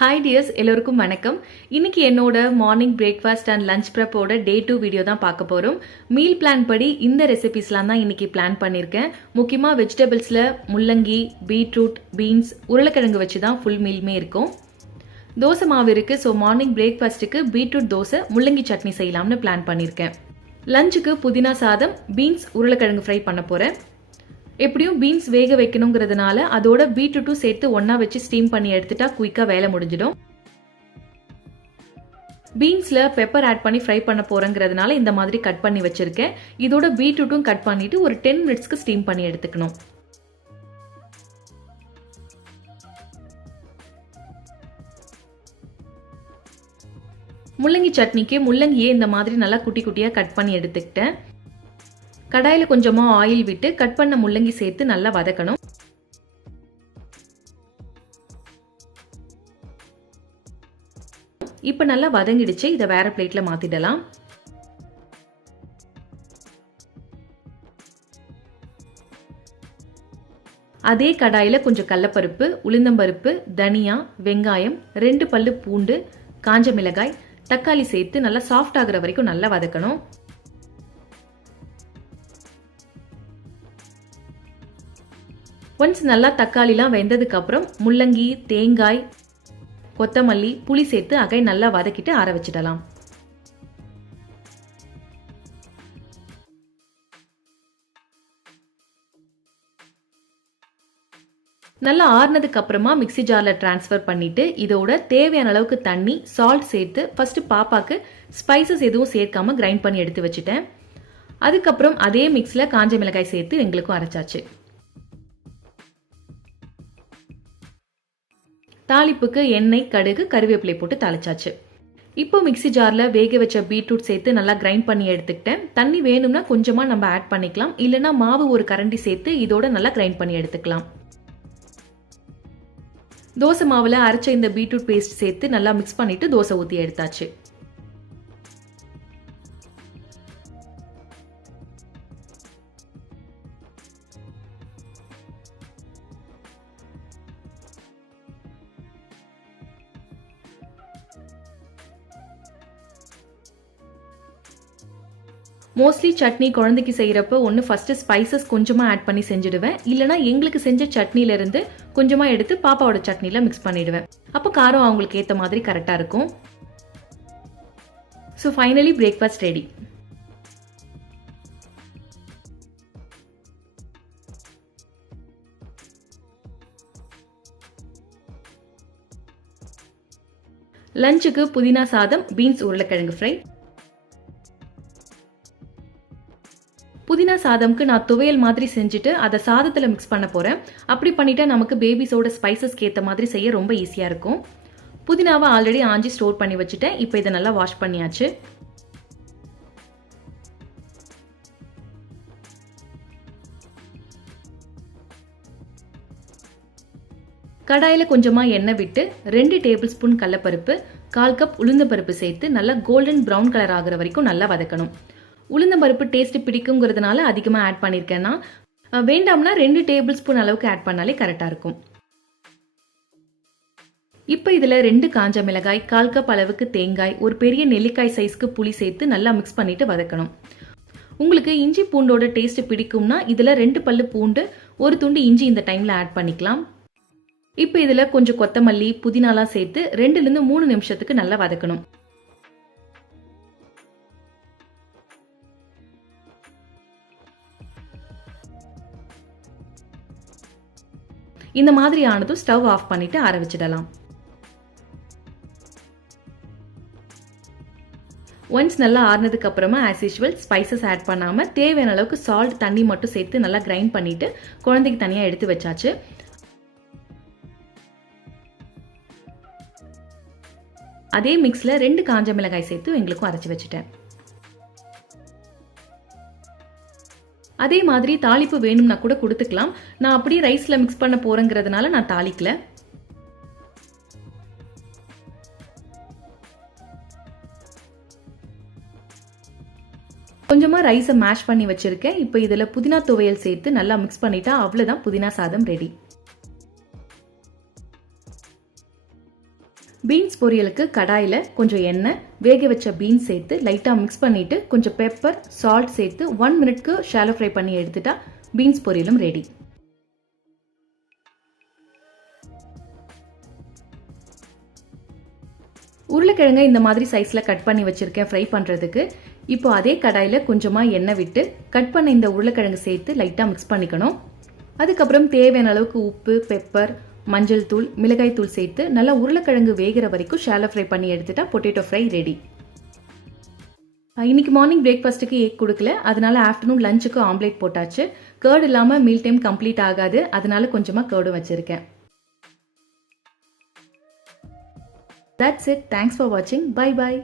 Hi tears, எல்லோருக்கும் வணக்கம். இன்னைக்கு என்னோட மார்னிங் பிரேக்ஃபாஸ்ட் அண்ட் லஞ்ச் ப்ரெப்போட டே 2 வீடியோ தான் பார்க்க போகிறோம். மீல் பிளான் படி இந்த ரெசிபிஸ்லாம் தான் இன்னைக்கு பிளான் பண்ணியிருக்கேன். முக்கியமாக வெஜிடபிள்ஸில் முள்ளங்கி, பீட்ரூட், பீன்ஸ், உருளைக்கிழங்கு வச்சு தான் ஃபுல் மீல்மே இருக்கும். தோசை மாவு இருக்குது. ஸோ மார்னிங் பிரேக்ஃபாஸ்ட்டுக்கு பீட்ரூட் தோசை, முள்ளங்கி சட்னி செய்யலாம்னு பிளான் பண்ணியிருக்கேன். லஞ்சுக்கு புதினா சாதம், பீன்ஸ், உருளைக்கிழங்கு ஃப்ரை பண்ண போகிறேன். எப்படியும் பீன்ஸ் வேக வைக்கணுங்கிறதுனால அதோட பீட்ரூட்டும் சேர்த்து ஒன்னா வச்சு ஸ்டீம் பண்ணி எடுத்துட்டா குயிக்கா வேலை முடிஞ்சிடும். பீன்ஸ்ல பெப்பர் ஆட் பண்ணி ஃப்ரை பண்ண போறேங்கிறதுனால இந்த மாதிரி கட் பண்ணி வச்சிருக்கேன். இதோட பீட்ரூட்டும் கட் பண்ணிட்டு ஒரு 10 மினிட்ஸ்க்கு ஸ்டீம் பண்ணி எடுத்துக்கணும். முள்ளங்கி சட்னிக்கு முள்ளங்கியே இந்த மாதிரி நல்லா குட்டி குட்டியா கட் பண்ணி எடுத்துக்கிட்டேன். கடாயில் கொஞ்சமாக ஆயில் விட்டு கட் பண்ண முள்ளங்கி சேர்த்து நல்லா வதக்கணும். இப்போ நல்லா வதங்கிடுச்சு. இதை வேற பிளேட்ல மாத்திடலாம். அதே கடாயில் கொஞ்சம் கடலைப்பருப்பு, உளுந்தம்பருப்பு, தனியா, வெங்காயம், 2 பல்லு பூண்டு, காஞ்ச மிளகாய், தக்காளி சேர்த்து நல்லா சாஃப்ட் ஆகுற வரைக்கும் நல்லா வதக்கணும். ஒன்ஸ் நல்லா தக்காளிலாம் வெந்ததுக்கு அப்புறம் முள்ளங்கி, தேங்காய், கொத்தமல்லி, புளி சேர்த்து அகை நல்லா வதக்கிட்டு ஆற வச்சிடலாம். நல்லா ஆறுனதுக்கு அப்புறமா மிக்ஸி ஜார்ல டிரான்ஸ்ஃபர் பண்ணிட்டு இதோட தேவையான அளவுக்கு தண்ணி, சால்ட் சேர்த்து ஃபர்ஸ்ட் பாப்பாக்கு ஸ்பைசஸ் எதுவும் சேர்க்காம கிரைண்ட் பண்ணி எடுத்து வச்சுட்டேன். அதுக்கப்புறம் அதே மிக்ஸ்ல காஞ்ச மிளகாய் சேர்த்து எங்களுக்கும் அரைச்சாச்சு. தாளிப்புக்கு எண்ணெய், கடுகு, கருவேப்பிலை போட்டு தாளிச்சாச்சு. இப்போ மிக்ஸி ஜார்ல வேக வச்ச பீட்ரூட் சேர்த்து நல்லா கிரைண்ட் பண்ணி எடுத்துக்கிட்டேன். தண்ணி வேணும்னா கொஞ்சமா நம்ம ஆட் பண்ணிக்கலாம். இல்லைன்னா மாவு ஒரு கரண்டி சேர்த்து இதோட நல்லா கிரைண்ட் பண்ணி எடுத்துக்கலாம். தோசை மாவுல அரைச்ச இந்த பீட்ரூட் பேஸ்ட் சேர்த்து நல்லா மிக்ஸ் பண்ணிட்டு தோசை ஊத்தி எடுத்தாச்சு. மோஸ்ட்லி சட்னி குழந்தைக்கு செய்கிறப்ப ஒன்று ஃபஸ்ட்டு ஸ்பைசஸ் கொஞ்சமாக ஆட் பண்ணி செஞ்சுடுவேன். இல்லைனா எங்களுக்கு செஞ்ச சட்னியிலேருந்து கொஞ்சமாக எடுத்து பாப்பாவோட சட்னியில் மிக்ஸ் பண்ணிடுவேன். அப்போ காரம் அவங்களுக்கு ஏற்ற மாதிரி கரெக்டாக இருக்கும். So finally breakfast ready. லஞ்சுக்கு புதினா சாதம், பீன்ஸ், உருளைக்கிழங்கு ஃப்ரை. புதினா சாதம்க்கு நான் துவையல் மாதிரி செஞ்சுட்டு அதை சாதத்தில் மிக்ஸ் பண்ண போகிறேன். அப்படி பண்ணிட்டா நமக்கு பேபிஸோட ஸ்பைசஸ்க்கு ஏற்ற மாதிரி செய்ய ரொம்ப ஈஸியாக இருக்கும். புதினாவை ஆல்ரெடி ஆஞ்சி ஸ்டோர் பண்ணி வச்சுட்டேன். இப்போ இதை நல்லா வாஷ் பண்ணியாச்சு. கடாயில் கொஞ்சமாக எண்ணெய் விட்டு 2 டேபிள் ஸ்பூன் கடலைப்பருப்பு, 1/4 கப் உளுந்தம்பருப்பு சேர்த்து நல்லா கோல்டன் ப்ரௌன் கலர் ஆகிற வரைக்கும் நல்லா வதக்கணும். உளுந்தம்பருப்பு டேஸ்ட் பிடிக்குங்கிறதுனால அதிகமாக ஆட் பண்ணியிருக்கேன்னா, வேண்டாம்னா 2 டேபிள் ஸ்பூன் அளவுக்கு ஆட் பண்ணாலே கரெக்டாக இருக்கும். இப்போ இதில் 2 காஞ்ச மிளகாய், 1/4 கப் அளவுக்கு தேங்காய், ஒரு பெரிய நெல்லிக்காய் சைஸ்க்கு புளி சேர்த்து நல்லா மிக்ஸ் பண்ணிட்டு வதக்கணும். உங்களுக்கு இஞ்சி பூண்டோட டேஸ்ட் பிடிக்கும்னா இதில் 2 பல்லு பூண்டு, ஒரு துண்டு இஞ்சி இந்த டைமில் ஆட் பண்ணிக்கலாம். இப்போ இதில் கொஞ்சம் கொத்தமல்லி, புதினாலாம் சேர்த்து 2லேருந்து 3 நிமிஷத்துக்கு நல்லா வதக்கணும். இந்த மாதிரி ஆனதும் ஸ்டவ் ஆஃப் பண்ணிட்டு ஆற வச்சிடலாம். ஒன்ஸ் நல்லா ஆறுனதுக்கு அப்புறமா ஆஸ் யூஷுவல் ஸ்பைசஸ் ஆட் பண்ணாம தேவையான அளவுக்கு சால்ட், தண்ணி மட்டும் சேர்த்து நல்லா கிரைண்ட் பண்ணிட்டு குழந்தைக்கு தனியா எடுத்து வச்சாச்சு. அதே மிக்ஸ்ல 2 காஞ்ச மிளகாய் சேர்த்து எங்களுக்கும் அரைச்சு வச்சுட்டேன். அதே மாதிரி தாளிப்பு வேணும்னா கூட கொடுத்துக்கலாம். நான் அப்படியே ரைஸ்ல மிக்ஸ் பண்ண போறேங்கிறதுனால நான் தாளிக்கல. கொஞ்சமா ரைஸை மேஷ் பண்ணி வச்சிருக்கேன். இப்போ இதுல புதினா துவையல் சேர்த்து நல்லா மிக்ஸ் பண்ணிட்டா அவ்வளவுதான் புதினா சாதம் ரெடி. பீன்ஸ் பொரியலுக்கு கடாயில் கொஞ்சம் எண்ணெய், வேக வச்ச பீன்ஸ் சேர்த்து லைட்டாக மிக்ஸ் பண்ணிவிட்டு கொஞ்சம் பெப்பர், சால்ட் சேர்த்து 1 மினிட்க்கு ஷாலோ ஃப்ரை பண்ணி எடுத்துட்டா பீன்ஸ் பொரியலும் ரெடி. உருளைக்கிழங்கை இந்த மாதிரி சைஸில் கட் பண்ணி வச்சுருக்கேன் ஃப்ரை பண்ணுறதுக்கு. இப்போ அதே கடாயில் கொஞ்சமாக எண்ணெய் விட்டு கட் பண்ண இந்த உருளைக்கிழங்கு சேர்த்து லைட்டாக மிக்ஸ் பண்ணிக்கணும். அதுக்கப்புறம் தேவையான அளவுக்கு உப்பு, பெப்பர், மஞ்சள் தூள், மிளகாய் தூள் சேர்த்து நல்லா உருளைக்கிழங்கு வேகிற வரைக்கும் ஷாலோ ஃப்ரை பண்ணி எடுத்துட்டா பொட்டேட்டோ ஃப்ரை ரெடி. இன்னைக்கு மார்னிங் பிரேக்ஃபாஸ்ட்டுக்கு எக் கொடுக்கல, அதனால ஆஃப்டர்நூன் லஞ்சுக்கு ஆம்லேட் போட்டாச்சு. கர்ட் இல்லாமல் மீல் டைம் கம்ப்ளீட் ஆகாது, அதனால கொஞ்சமாக கர்டும் வச்சிருக்கேன். That's it. Thanks for watching. Bye bye.